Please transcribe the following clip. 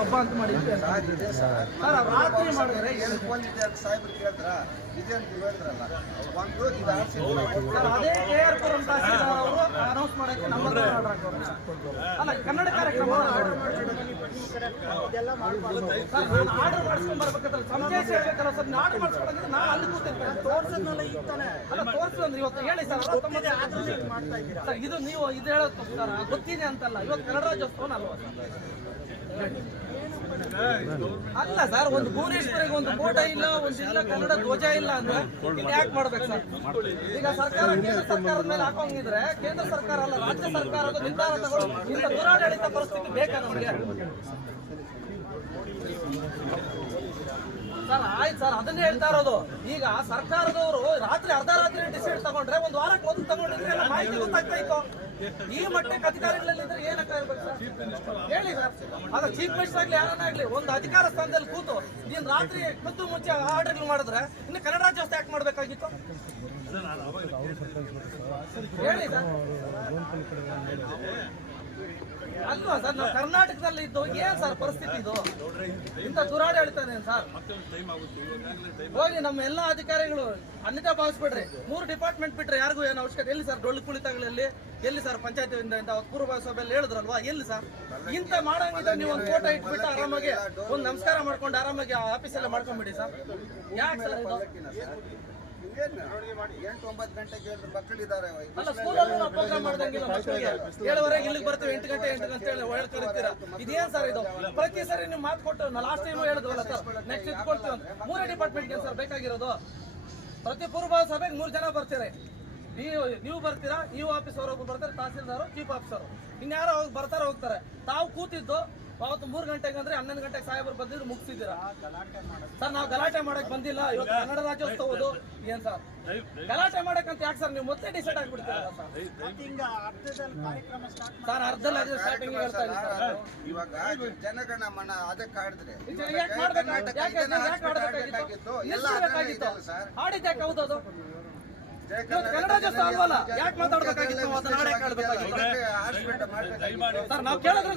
ಹಬ್ಬ ಅಂತ ಮಾಡಿದ್ವಿ ಅಂತ. ಸರ್ ಇದೆ ಸರ್. ಸರ್ ರಾತ್ರಿ ಮಾಡಿದ್ರೆ ಏನು ಫೋನ್ ಇದೆ ಅಂತ ಸಾಹೇಬ್ರು ಕೇಳಿದ್ರ? ಇದೆ ಅಂತ ಹೇಳಿದ್ರಲ್ಲ. ಒಂದು ಇದು ಆರ್ಸಿ ಸರ್ ಅದೇ ಕೆ ಆರ್ ಪುರಂ ತಹಸೀಲ್ದಾರ್ ಅವರು. ಅನೌನ್ಸ್ ಮಾಡಕ್ಕೆ ನಮ್ಮ ಅಲ್ಲ ಕನ್ನಡ ಕಾರ್ಯಕ್ರಮ ಆರ್ಡರ್ ಅಲ್ಲಿ ಅಲ್ಲ ಇವತ್ತು ಸರ್ ಇದು ನೀವು ಇದು ಹೇಳೋದು ಗೊತ್ತಿದೆ ಅಂತಲ್ಲ ಇವತ್ತು ಕನ್ನಡ ರಾಜ್ಯೋತ್ಸವ ಅಲ್ಲ ಸರ್ ಒಂದು ಭುವನೇಶ್ವರಿಗೆ ಒಂದು ಫೋಟೋ ಇಲ್ಲ ಒಂದು ಇಲ್ಲ ಕನ್ನಡ ಧ್ವಜ ಇಲ್ಲ ಅಂದ್ರೆ ಯಾಕೆ ಮಾಡ್ಬೇಕು ಸರ್ ಈಗ ಸರ್ಕಾರ ಕೇಂದ್ರ ಸರ್ಕಾರದ ಮೇಲೆ ಹಾಕೋಂಗಿದ್ರೆ ಕೇಂದ್ರ ಸರ್ಕಾರ ಅಲ್ಲ ರಾಜ್ಯ ಸರ್ಕಾರದ ನಿರ್ಧಾರ ತಗೊಂಡು ಇಂಥ ದುರಾಡಳಿತ ಪರಿಸ್ಥಿತಿ ಬೇಕಾ ನಮಗೆ. ಸರ್ ಆಯ್ತು ಸರ್ ಅದನ್ನೇ ಹೇಳ್ತಾ ಇರೋದು. ಈಗ ಸರ್ಕಾರದವರು ರಾತ್ರಿ ಅರ್ಧ ರಾತ್ರಿ ಡಿಸೈಡ್ ತಗೊಂಡ್ರೆ ಒಂದು ವಾರಕ್ಕೆ ಒಂದು ತಗೊಂಡಿದ್ರೆ ಎಲ್ಲ ಮಾಹಿತಿ ಗೊತ್ತಾಗ್ತಾ ಇತ್ತು. ಈ ಮಟ್ಟಕ್ಕೆ ಅಧಿಕಾರಿಗಳಲ್ಲಿ ಇದ್ರೆ ಏನಕ್ಕ ಇರ್ಬೇಕು ಸರ್? ಹೇಳಿ ಸರ್. ಅದ ಚೀಫ್ ಮಿನಿಸ್ಟರ್ ಆಗ್ಲಿ ಯಾರನ್ನಾಗ್ಲಿ ಒಂದು ಅಧಿಕಾರ ಸ್ಥಾನದಲ್ಲಿ ಕೂತು ನೀನ್ ರಾತ್ರಿ ಕದ್ದು ಮುಂಚೆ ಆರ್ಡರ್ಗಳು ಮಾಡಿದ್ರೆ ಇನ್ನು ಕನ್ನಡ ರಾಜ್ಯೋತ್ಸವ ಯಾಕೆ ಮಾಡ್ಬೇಕಾಗಿತ್ತು? ಹೇಳಿ ಸರ್. ಅಲ್ವಾ ಸರ್? ನಾವು ಕರ್ನಾಟಕದಲ್ಲಿ ಇದ್ದು ಏನ್ ಸರ್ ಪರಿಸ್ಥಿತಿ ಇದು? ಇಂಥ ಹೇಳ್ತಾನೆ ಸರ್? ಹೋಗಿ ನಮ್ಮ ಎಲ್ಲ ಅಧಿಕಾರಿಗಳು ಅನ್ಯತಾ ಭಾವಿಸ್ಬಿಡ್ರಿ ಮೂರು ಡಿಪಾರ್ಟ್ಮೆಂಟ್ ಬಿಟ್ರೆ ಯಾರಿಗೂ ಏನು ಅವಶ್ಯಕತೆ? ಎಲ್ಲಿ ಸರ್ ಡೊಳ್ಳು ಕುಳಿತಗಳಲ್ಲಿ ಎಲ್ಲಿ ಸರ್ ಪಂಚಾಯತಿಯಿಂದ ಪೂರ್ವ ಸಭೆಯಲ್ಲಿ ಹೇಳಿದ್ರಲ್ವಾ? ಎಲ್ಲಿ ಸರ್? ಇಂಥ ಮಾಡಂಗಿದ್ರೆ ನೀವು ಒಂದು ಫೋಟೋ ಇಟ್ಬಿಟ್ಟು ಆರಾಮಾಗಿ ಒಂದು ನಮಸ್ಕಾರ ಮಾಡ್ಕೊಂಡು ಆರಾಮಾಗಿ ಆಫೀಸಲ್ಲೇ ಮಾಡ್ಕೊಂಡ್ಬಿಡಿ ಸರ್. ಯಾಕೆ ಸರ್ ಇದು? ಎಂಟು ಒಂಬತ್ತು ಗಂಟೆಗೆ ಮಕ್ಕಳಿದ್ದಾರೆ ಏಳುವರೆಗೆ ಇಲ್ಲಿಗೆ ಬರ್ತೀವಿ, ಎಂಟು ಗಂಟೆ ಎಂಟು ಗಂಟೆ ಹೇಳಿ ಒಳ್ಳೆ ಕರಿತೀರಾ? ಇದೇನ್ ಸರ್ ಇದು? ಪ್ರತಿ ಸರಿ ನೀವು ಮಾತು ಕೊಟ್ಟು ಲಾಸ್ಟ್ ಟೈಮ್ ಹೇಳಿದ್ವಲ್ಲ ಸರ್ ನೆಕ್ಸ್ಟ್ ಇಟ್ಕೊಳ್ತೀವಿ ಅಂತ. ಮೂರೇ ಡಿಪಾರ್ಟ್ಮೆಂಟ್ಗೆ ಸರ್ ಬೇಕಾಗಿರೋದು? ಪ್ರತಿ ಪೂರ್ವ ಸಭೆಗೆ ಮೂರು ಜನ ಬರ್ತೀರಿ. ನೀವು ನೀವು ಬರ್ತೀರಾ ನೀವು ಆಫೀಸ್ ಒಬ್ಬರು ಬರ್ತಾರೆ ತಹಸೀಲ್ದಾರು ಚೀಫ್ ಆಫೀಸರು ಇನ್ಯಾರೋ ಹೋಗಿ ಬರ್ತಾರೆ ಹೋಗ್ತಾರೆ. ತಾವು ಕೂತಿದ್ದು ಅವತ್ತು ಮೂರು ಗಂಟೆಗೆ ಅಂದ್ರೆ ಹನ್ನೊಂದು ಗಂಟೆಗೆ ಸಾಹೇಬರು ಬಂದಿದ್ರು ಮುಗಿಸಿದ್ದೀರಾ? ಸರ್ ನಾವು ಗಲಾಟೆ ಮಾಡಕ್ ಬಂದಿಲ್ಲ. ಇವತ್ತು ಕನ್ನಡ ರಾಜ್ಯೋತ್ಸವದು ಏನ್ ಸರ್? ಗಲಾಟೆ ಮಾಡಕ್ ಅಂತ ಯಾಕೆ ಸರ್ ನೀವು ಮತ್ತೆ ಡಿಸೈಡ್ ಆಗ್ಬಿಡ್ತೀರಾ ಸರ್ ಸರ್ ಅರ್ಧದಲ್ಲಿ ಸ್ಟಾರ್ಟಿಂಗ್ ಹೇಳ್ತಾ ಇದ್ದೀನಿ ಸರ್. ಇವಾಗ ಜನಗಣ ಮನ ಅದಕ್ಕೆ ಆಡಿದ್ರೆ ಇದು ಯಾಕೆ ಮಾಡ್ಬೇಕಾಗಿತ್ತು? ಯಾಕೆ ಇದನ್ನ ಯಾಕೆ ಆಡ್ಬೇಕಾಗಿತ್ತು? ಎಲ್ಲ ನಿಲ್ಲಿಸ್ಬೇಕಾಗಿತ್ತು. ಸರ್. ಆಡಿದ್ದು ಯಾಕೆ ಹೌದು ಅದು? ಕನ್ನಡ ಅಲ್ವಲ್ಲ? ಯಾಕೆ ಮಾತಾಡ್ಬೇಕಾಗಿತ್ತು? ಅದನ್ನ ನಾಳೆ ಮಾಡ್ಬೇಕಾಗಿತ್ತು. ಸರ್ ನಾವು ಕೇಳಿದ್ರೆ